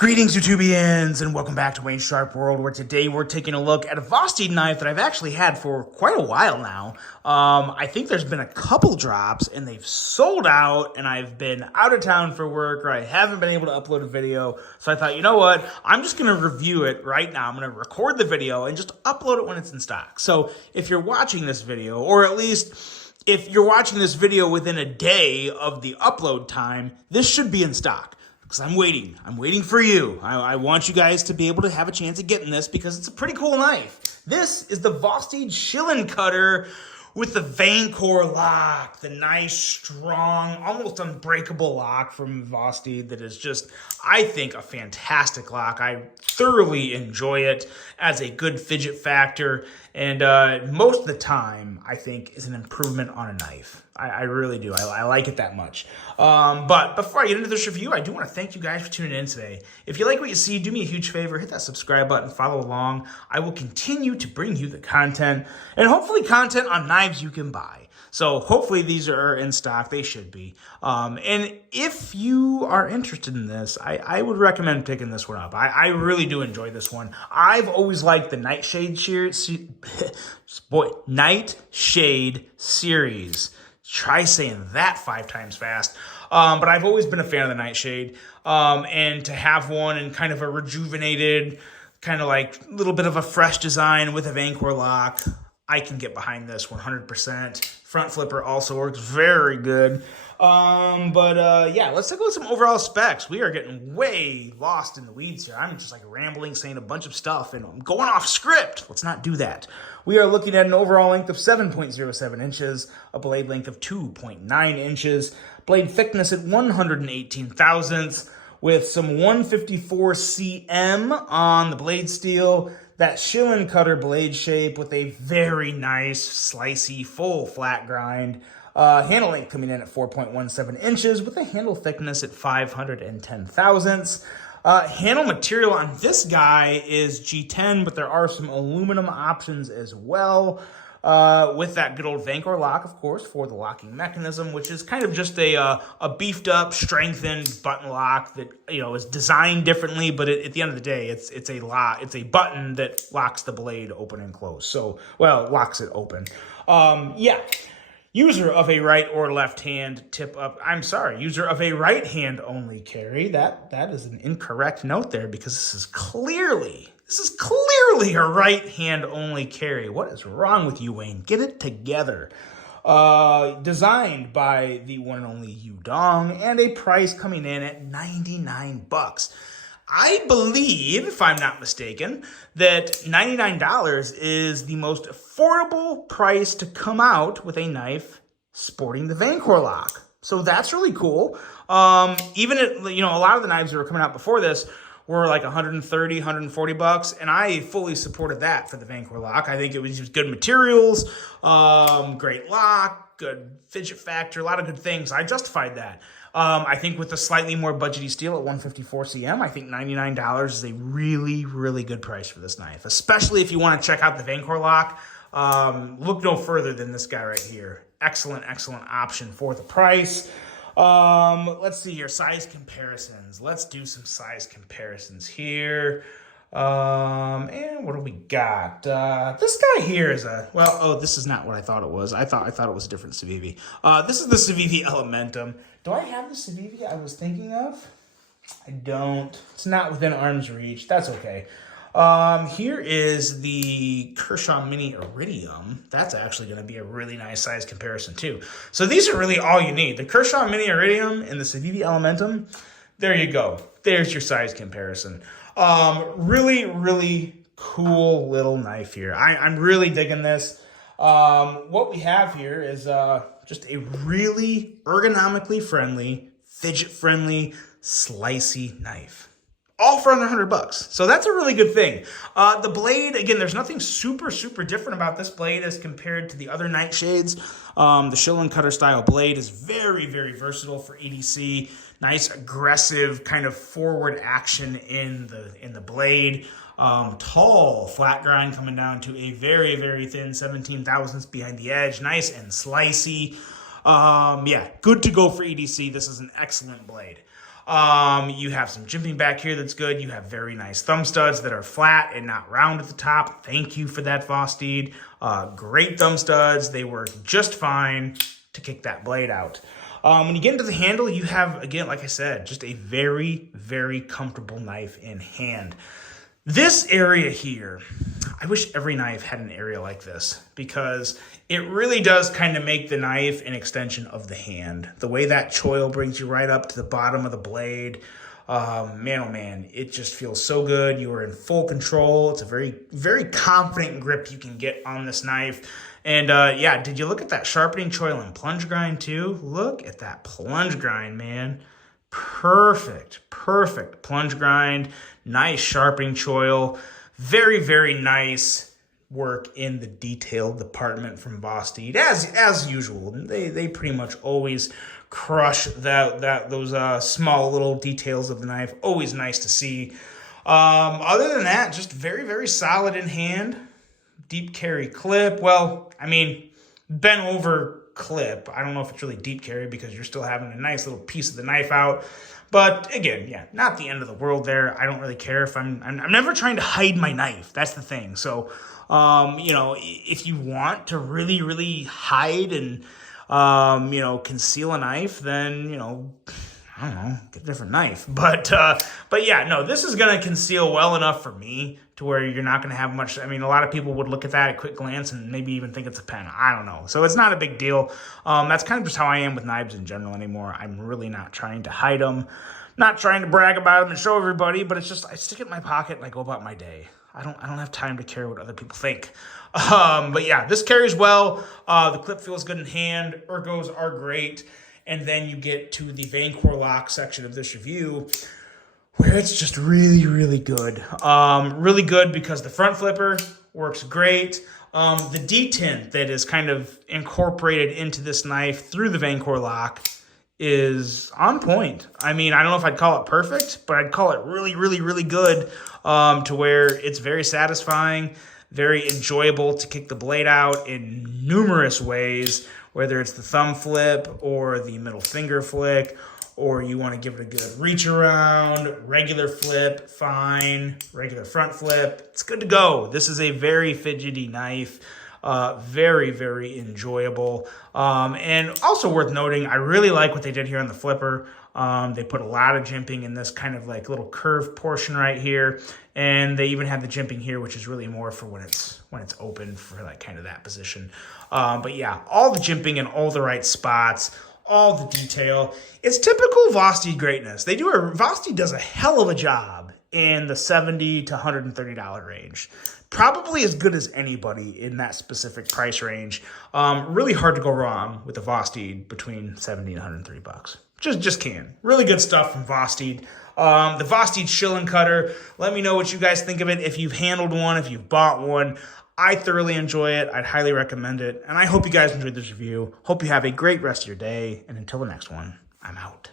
Greetings, YouTubians, and welcome back to Wayne's Sharp World, where today we're taking a look at a Vosti knife that I've actually had for quite a while now. I think there's been a couple drops, and they've sold out, and I've been out of town for work, or I haven't been able to upload a video, so I thought, you know what, I'm just going to review it right now. I'm going to record the video and just upload it when it's in stock. So if you're watching this video, or at least if you're watching this video within a day of the upload time, this should be in stock. Because I'm waiting for you. I want you guys to be able to have a chance at getting this because it's a pretty cool knife. This is the Vosti Shilling Cutter with the Vancor lock, the nice, strong, almost unbreakable lock from Vosti that is just, I think, a fantastic lock. I thoroughly enjoy it as a good fidget factor, and most of the time, I think, is an improvement on a knife. I really do. I like it that much. But before I get into this review, I do want to thank you guys for tuning in today. If you like what you see, do me a huge favor, hit that subscribe button, follow along. I will continue to bring you the content, and hopefully content on knives you can buy. So hopefully these are in stock. They should be. And if you are interested in this, I would recommend picking this one up. I really do enjoy this one. I've always liked the Nightshade series. Try saying that 5 times fast. But I've always been a fan of the Nightshade. And to have one in kind of a rejuvenated, kind of like a little bit of a fresh design with a Vancor lock, I can get behind this 100%. Front flipper also works very good. Yeah, let's take a look at some overall specs. We are getting way lost in the weeds here. I'm just like rambling, saying a bunch of stuff, and I'm going off script. Let's not do that. We are looking at an overall length of 7.07 inches, a blade length of 2.9 inches, blade thickness at 118 thousandths, with some 154 cm on the blade steel. That Shilling Cutter blade shape with a very nice, slicey, full flat grind. Handle length coming in at 4.17 inches with a handle thickness at 510 thousandths. Handle material on this guy is G10, but there are some aluminum options as well. With that good old Vancor lock, of course, for the locking mechanism, which is kind of just a beefed up, strengthened button lock that, you know, is designed differently, but at the end of the day, it's a button that locks the blade open and closed. So, well, locks it open. Yeah. User of a right or left hand tip up. I'm sorry, user of a right hand only carry. That is an incorrect note there because this is clearly a right hand only carry. What is wrong with you, Wayne? Get it together. Designed by the one and only Yu Dong, and a price coming in at $99. I believe, if I'm not mistaken, that $99 is the most affordable price to come out with a knife sporting the Vancor lock. So that's really cool. Even at, you know, a lot of the knives that were coming out before this were like $130, $140, and I fully supported that for the Vancor lock. I think it was just good materials, great lock, good fidget factor, a lot of good things. I justified that. I think with a slightly more budgety steel at 154 cm, I think $99 is a really, really good price for this knife, especially if you want to check out the Vancor lock. Look no further than this guy right here. Excellent, excellent option for the price. Let's see here, size comparisons. Let's do some size comparisons here. And what do we got? This guy here is this is not what I thought it was. I thought it was a different Civivi. This is the Civivi Elementum. Do I have the Civivi I was thinking of? I don't. It's not within arm's reach. That's okay. Here is the Kershaw Mini Iridium. That's actually going to be a really nice size comparison too. So these are really all you need. The Kershaw Mini Iridium and the Civivi Elementum. There you go. There's your size comparison. Really, really cool little knife here. I'm really digging this. What we have here is just a really ergonomically friendly, fidget-friendly, slicey knife. All for under $100. So that's a really good thing. The blade, again, there's nothing super, super different about this blade as compared to the other Nightshades. The Shilling Cutter style blade is very, very versatile for EDC. Nice, aggressive, kind of forward action in the blade. Tall, flat grind coming down to a very, very thin 17 thousandths behind the edge. Nice and slicey. Yeah, good to go for EDC. This is an excellent blade. You have some jimping back here that's good. You have very nice thumb studs that are flat and not round at the top. Thank you for that, Vosteed. Great thumb studs. They work just fine to kick that blade out. When you get into the handle, you have, again, like I said, just a very, very comfortable knife in hand. This area here, I wish every knife had an area like this, because it really does kind of make the knife an extension of the hand. The way that choil brings you right up to the bottom of the blade, man, oh man, it just feels so good. You are in full control. It's a very, very confident grip you can get on this knife. And yeah, did you look at that sharpening choil and plunge grind too? Look at that plunge grind, man. Perfect plunge grind. Nice sharpening choil. Very, very nice work in the detail department from Vosteed. As usual, they pretty much always crush those small little details of the knife. Always nice to see. Other than that, just very, very solid in hand. Deep carry clip. Well, I mean, bent over clip. I don't know if it's really deep carry because you're still having a nice little piece of the knife out. But again, yeah, not the end of the world there. I don't really care if I'm never trying to hide my knife. That's the thing. So, you know, if you want to really, really hide and, you know, conceal a knife, then, you know, I don't know, get a different knife. But yeah, no, this is going to conceal well enough for me to where you're not going to have much. I mean, a lot of people would look at that at quick glance and maybe even think it's a pen. I don't know. So it's not a big deal. That's kind of just how I am with knives in general anymore. I'm really not trying to hide them, not trying to brag about them and show everybody, but it's just, I stick it in my pocket and I go about my day. I don't have time to care what other people think. But yeah, this carries well. The clip feels good in hand. Ergos are great. And then you get to the Vancore lock section of this review, where it's just really, really good. Really good because the front flipper works great. The detent that is kind of incorporated into this knife through the Vancore lock is on point. I mean, I don't know if I'd call it perfect, but I'd call it really, really, really good, to where it's very satisfying, very enjoyable to kick the blade out in numerous ways, whether it's the thumb flip or the middle finger flick, or you want to give it a good reach around, regular flip, fine, regular front flip. It's good to go. This is a very fidgety knife. Very, very enjoyable. And also worth noting, I really like what they did here on the flipper. They put a lot of jimping in this kind of like little curved portion right here. And they even have the jimping here, which is really more for when it's open for like kind of that position. But yeah, all the jimping in all the right spots, all the detail. It's typical Vosteed greatness. Vosteed does a hell of a job in the $70 to $130 range. Probably as good as anybody in that specific price range. Really hard to go wrong with the Vosteed between $70 and $130. Just can. Really good stuff from Vosteed. The Vosteed shilling cutter. Let me know what you guys think of it. If you've handled one, if you've bought one. I thoroughly enjoy it. I'd highly recommend it. And I hope you guys enjoyed this review. Hope you have a great rest of your day. And until the next one, I'm out.